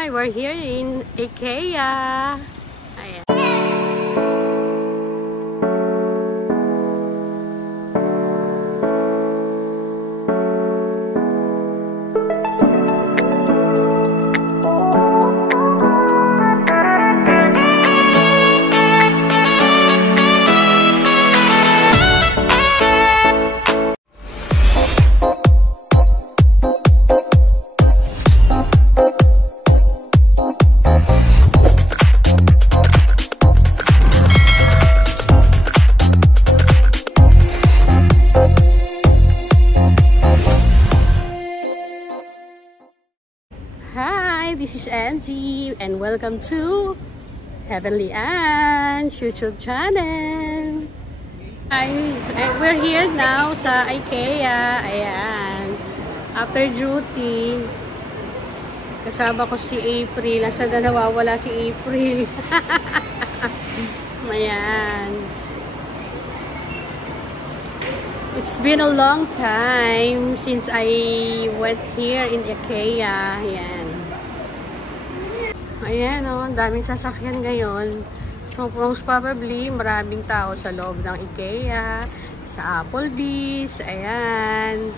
Hi, we're here in IKEA. Ayan. Hi, this is Angie and welcome to Heavenly Anne's YouTube channel. We're here now sa IKEA. Ayan. After duty. Kasama ko si April. Nasaan na nawawala si April? Ayan. It's been a long time since I went here in IKEA. Ayan. Ayan o, ang daming sasakyan ngayon. So, most probably, maraming tao sa loob ng IKEA, sa Applebee's. Ayan.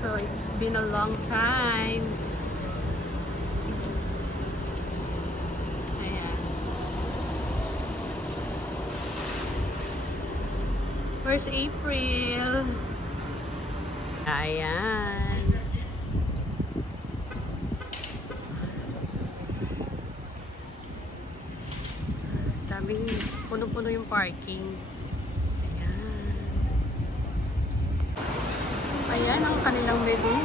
So, it's been a long time. Ayan. Where's April? Ayan. Daming puno-puno yung parking. Ayan. Ayan ang kanilang menu.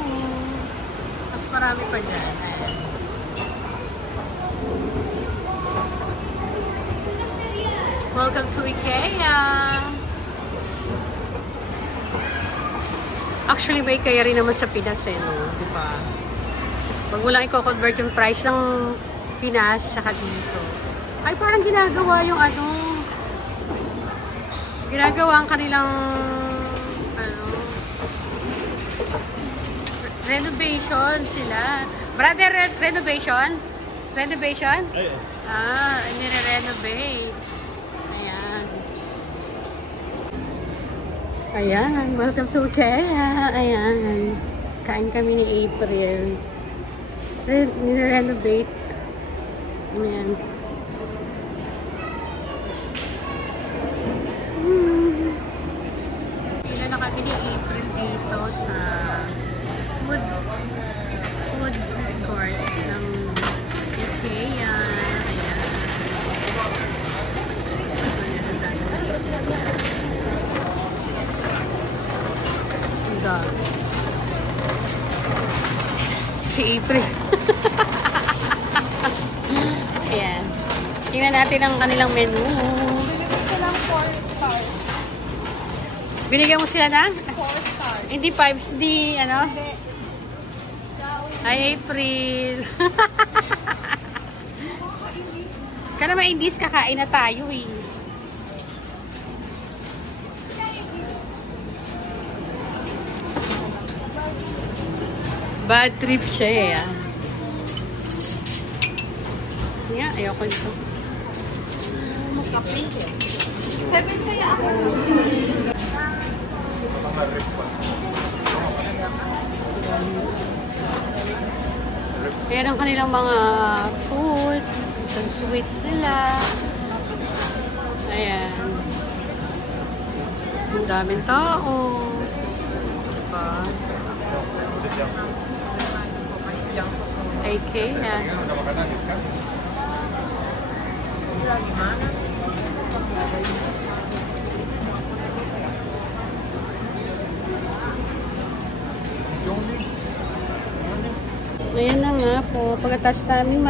Mas marami pa dyan. Ayan. Welcome to IKEA! Actually, may IKEA rin naman sa Pinas eh, no? Diba? Pag mo lang i-convert yung price ng Pinas saka dito. Ay, parang ginagawa yung ano, ginagawa ang kanilang renovation sila. Brother, renovation? Renovation? Ah, nire-renovate. Ayan. Ayan, welcome to IKEA. Ayan. Kain kami ni April. Nire-renovate. Ayan. Kami ni April dito sa food court ng IKEA. Ayan. Si April. Ayan. Tingnan natin ang kanilang menu. Binigyan mo sila ng? 4 stars. Hindi 5, hindi ano? Hi, April. Kana may indis kakain na tayo eh. Bad trip siya eh. Yeah, ayoko nito. Magkape. 7 kaya ako. Ayan ang kanilang mga food, some sweets nila. Ayan. Ang daming tao. Diba? IKEA. Ayan na nga po. Pagkatapos namin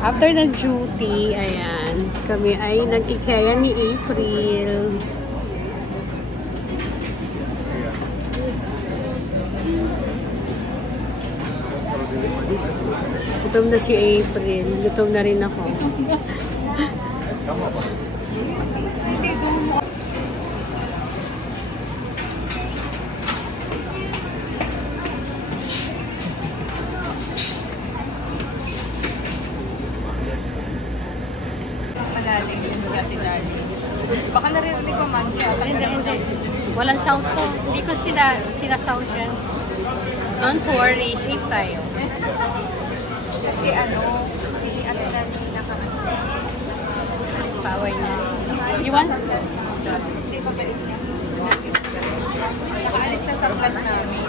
after na duty, ayan, kami ay nag-IKEA ni April. Gutom na si April. Gutom na rin ako. Manji ata. Hindi. Walang sounds to. Hindi ko sina-sounds yan. Don't worry, safe tayo. Kasi ano na Power niya. You want? Hindi pa pwede niya. Nakaalis na sa vlog namin.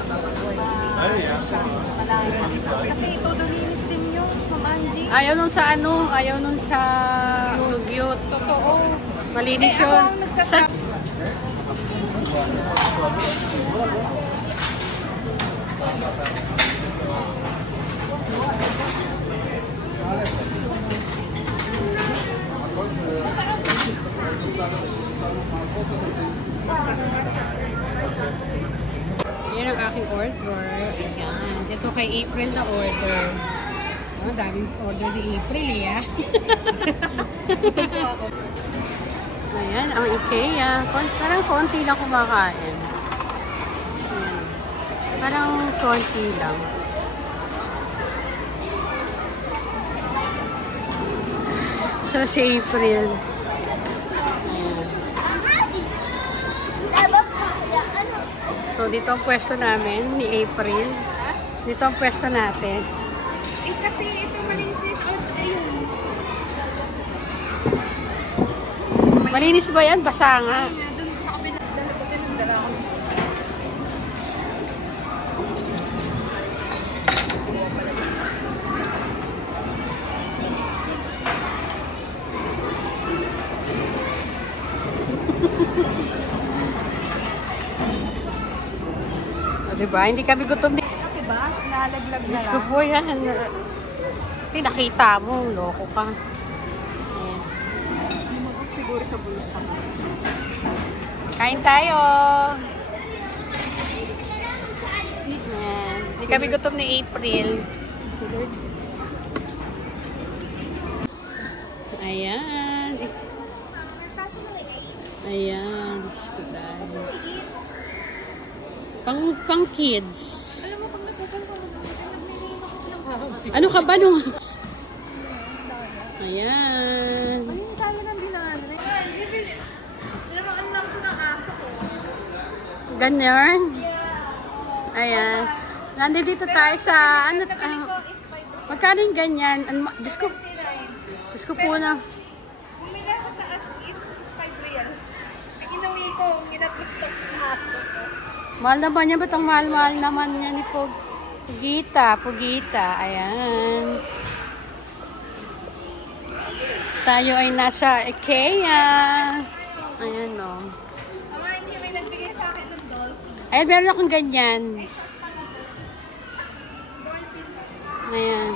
Kasi todo linis din yung Manji. Ayaw nun sa Dugyot. Totoo. Malinis yun. Yan ang aking order. Ayan. Ito kay April na order. Oh, daming order ni April eh. Ayan, ang IKEA. Parang konti lang kumakain. Ayan. Parang konti lang. So, si April. Ayan. So, dito ang pwesto namin ni April. Dito ang pwesto natin. Eh, kasi ito malinis out. Ayun. Malinis ba yan? Basa nga. Doon sa kabila. Dala ko. O, diba? Hindi kami gutom din. Diba? Nahalaglag na Diyos lang. ko po yan. Ito, nakita mo. Loko ka. Ayan. Siguro sa bulsa. Kain tayo. Ayan. Hindi kami gutom ni April. Ayan. Ayan. Diyos ko dahil. Pang kids. Alam mo, pag nagpupunta mo, Ano ka ba nung... Ayan. ayun tayo nang dinaanan. Laruan lang ko ng aso ko. Ganyan. Ayan. Nandito tayo sa... Ano, magkano yung ganyan? Diyos ko. Diyos ko po na. Bumila ko sa as is 5 reals. Ang inuwi ko, ginatutok na aso ko. Mahal naman niya. Ba't ang mahal-mahal naman niya ni Pugita. Ayan. Tayo ay nasa IKEA. Ayan o. Mama, hindi may nagbigay sa akin ng dolphin. Ayan, meron akong ganyan. Ayan.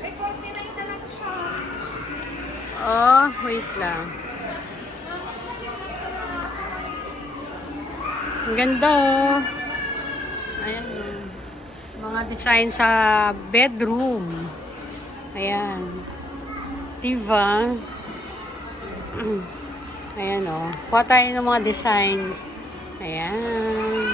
Ay, 49 na lang siya. Oh, wait lang. Ang ganda oh. Ayan oh. Mga design sa bedroom. Ayan. Diba? Ayan oh. Kuha tayo ng mga designs. Ayan.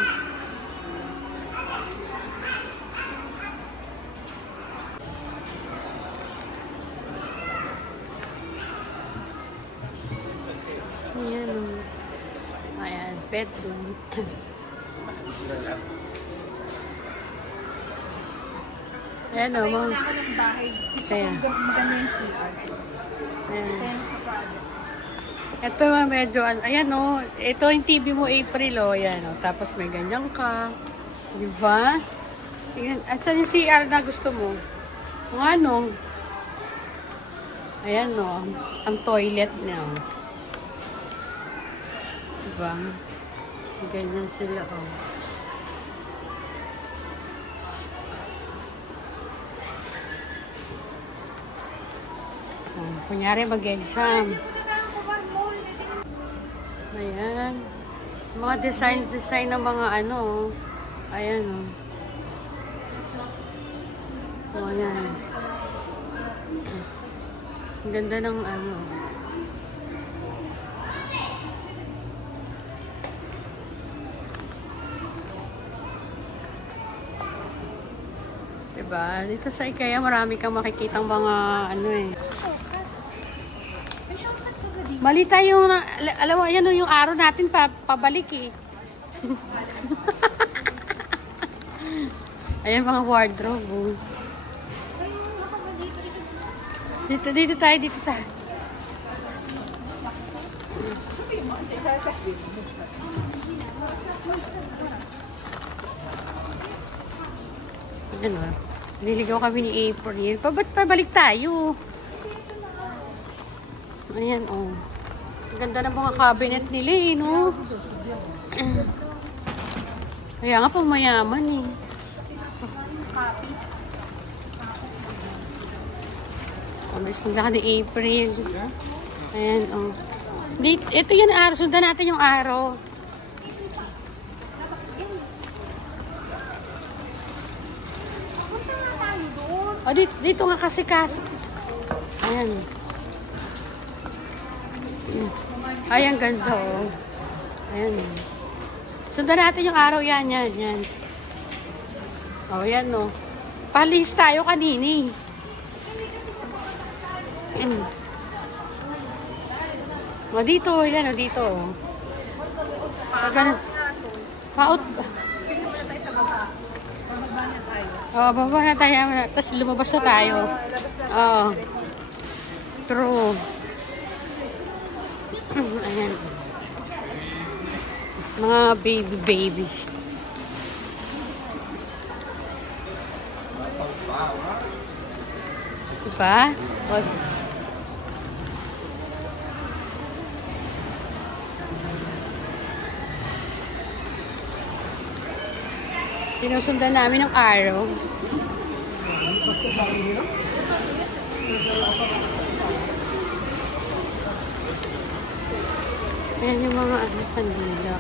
Ayan oh. Ayan. Bedroom. Ayan o. Ayaw na ako ng bahay. Gusto Kaya. kong maganda yung CR. Ayan. Kaya yung sa project. Ito medyo, ayan o. Ito yung TV mo April o. Ayan o. Tapos may ganyan ka. Diba? Ayan. Saan yung CR na gusto mo? Kung ano? Ayan o. Ang toilet niya o. Diba? Ganyan sila o. Kunyari mag-exam. Ayan. Mga design ng mga ano. Ayan o. Oh, ayan. Ang ganda ng ano. Diba? Dito sa IKEA marami kang makikitang mga ano eh. May shortcut ka ba dito? Mali tayo na, alam mo, yan yung araw natin pabalik eh. Ayan mga wardrobe. Oh. Dito tayo. Ano? Niligaw kami ni April. Ba't pabalik tayo? Ayan, oh. Ang ganda ng mga cabinet nila, eh, no? Kaya nga, pumayaman, eh. Copies. Pamalis magla ka ni April. Ayan, oh. Ito yan, araw. Sundan natin yung araw. Oh, dito nga kasi kaso. Ayan. Ayan, ganda, oh. Ayan. Sundan natin yung araw. Yan. Oh, yan, oh. Palis tayo kanini. O, dito. Yan, o, dito. Paut. Sige muna tayo sa baba. Bababa na tayo. O, baba na tayo. Tapos lumabas na tayo. Labas na tayo. Oo. True. Ayan. Mga baby. Diba? Sinusundan namin ng araw. Ayan yung mga pandila.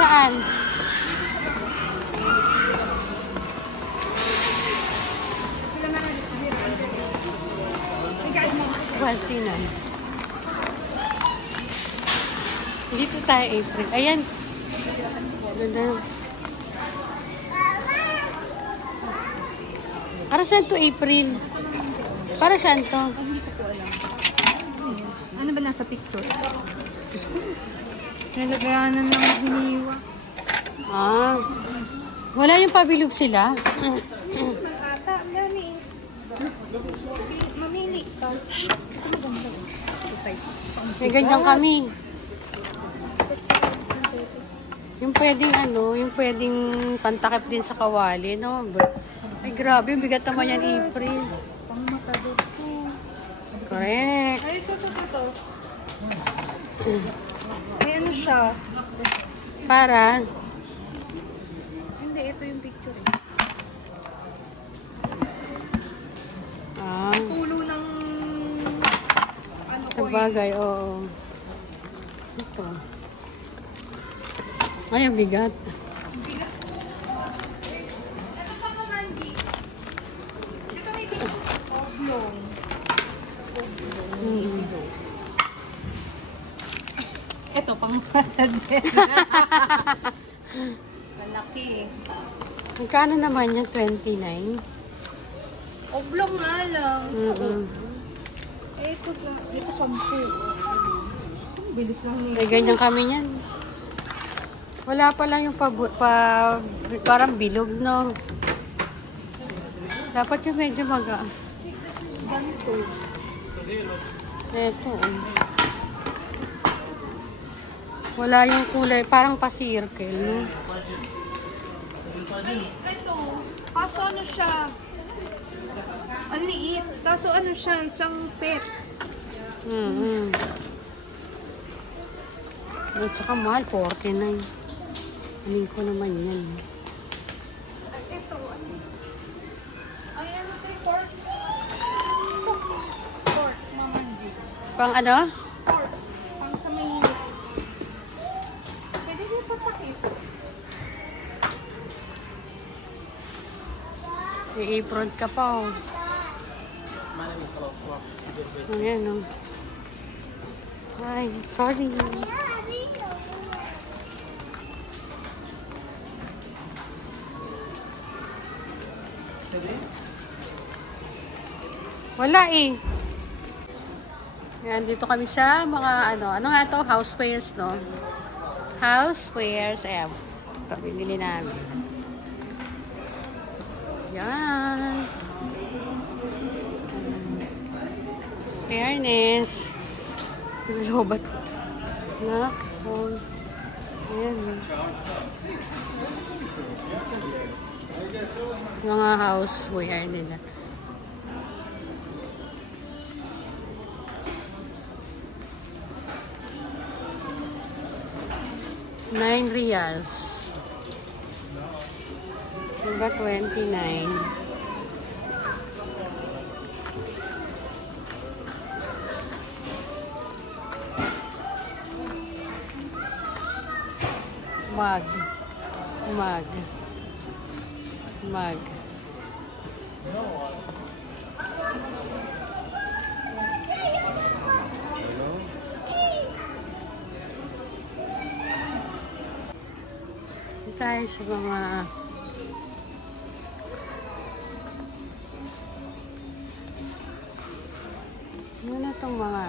Saan? Dito tayo, April. Ayan. Ganda. Para saan to, April? Para saan to? Hindi ko po alam. Ano ba nasa picture? Diyos ko. Nalagayanan ng hiniwa. Ah. Wala yung pabilog sila? Ata, dami. Mamili ka. Ito maganda. May ganyan kami. Yung pwedeng yung pwedeng pantakip din sa kawali, no? Ay, grabe, bigat naman yan, April. Pang matado to. Correct. Ay, ito. May ano siya? Para? Hindi, ito yung picture. Ah, Tulo ng ano sa ko bagay, oo. Ito. Ay, ang bigat. Ito siya mamandi. Dito may picture. Oblong. Ito, pang matad din. Malaki. Magkano naman yan? 29? Oblong nga lang. Ito lang. Ito 10. Bilis lang nila. Ay, ganyan kami yan. Wala pa lang yung parang bilog, no? Dapat yung medyo Ganito. Ito, oh. Wala yung kulay, parang pa-circle, no? Ay, ito. Kaso ano siya? Ang liit. Kaso ano siya? Isang set. At saka mahal, 49. Anin ko naman yan. Ay, ito. Ano? Ay, ano ito? Pork. Pork, mamandi. Pang ano? Pork. Pang sa may... Pwede din patakip. I-apron ka pa, oh. Ayan, oh. Ay, sorry. Wala eh. Yan, dito kami sa mga ano nga to? Housewares, no? Housewares. Ayan. Ito, binili namin. Yan. Fairness. Lobat. Nakon. Ayan. Mga houseware nila. ₱9. Diba 29? Mug. Tayo sa mga ano na itong mga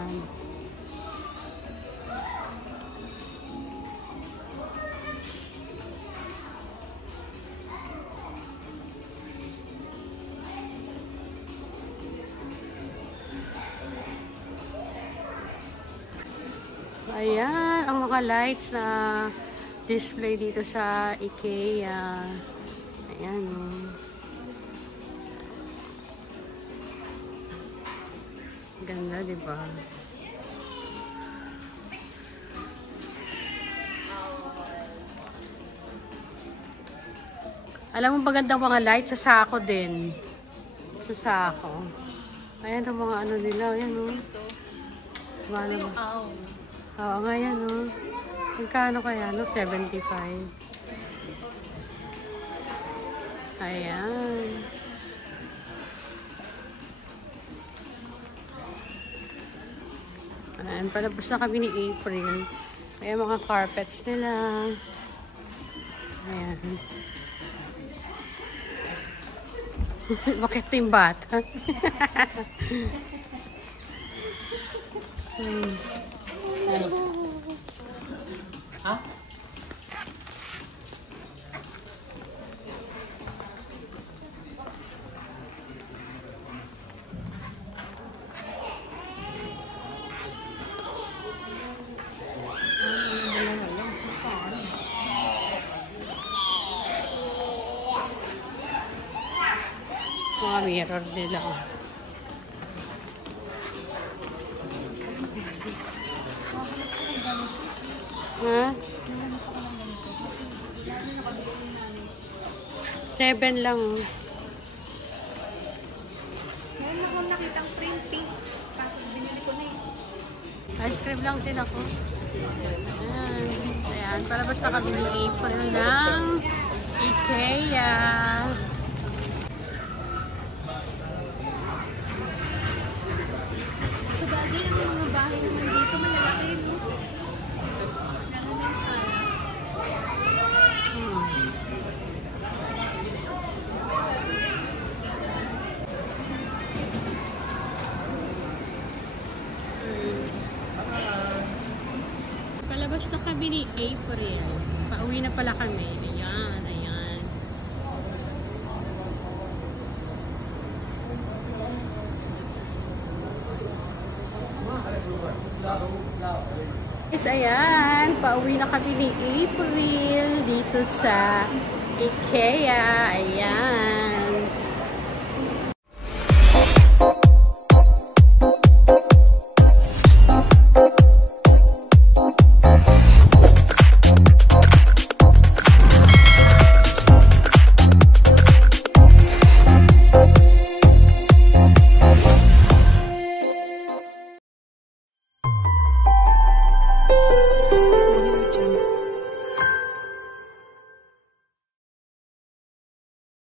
ayan ang mga lights na display dito sa IKEA. Ayan. Ganda, diba? Alam mo, magandang mga lights sa sako din. Sa sako. Ayan itong mga ano nila. Ayan, no? Oo nga yan, no? Magkano kaya, no? 75. Ayan. Ayan, palabas na kami ni April. Ayan, mga carpets nila. Ayan. Bakit yung bata? Ha? Mga mirror nila. Ha? 7 lang. Meron akong nakitang print pink. Tapos binili ko na eh. Ice cream lang din ako. Ayan. Ayan. Palabas na kami ni April ng IKEA. Sa bagay ng mga bahay naman dito, malalaki yun. Palabas na kami ni April. Pauwi na pala kami. Ayan, ayan. Yes, ayan. Pauwi na kami ni April dito sa IKEA. Ayan.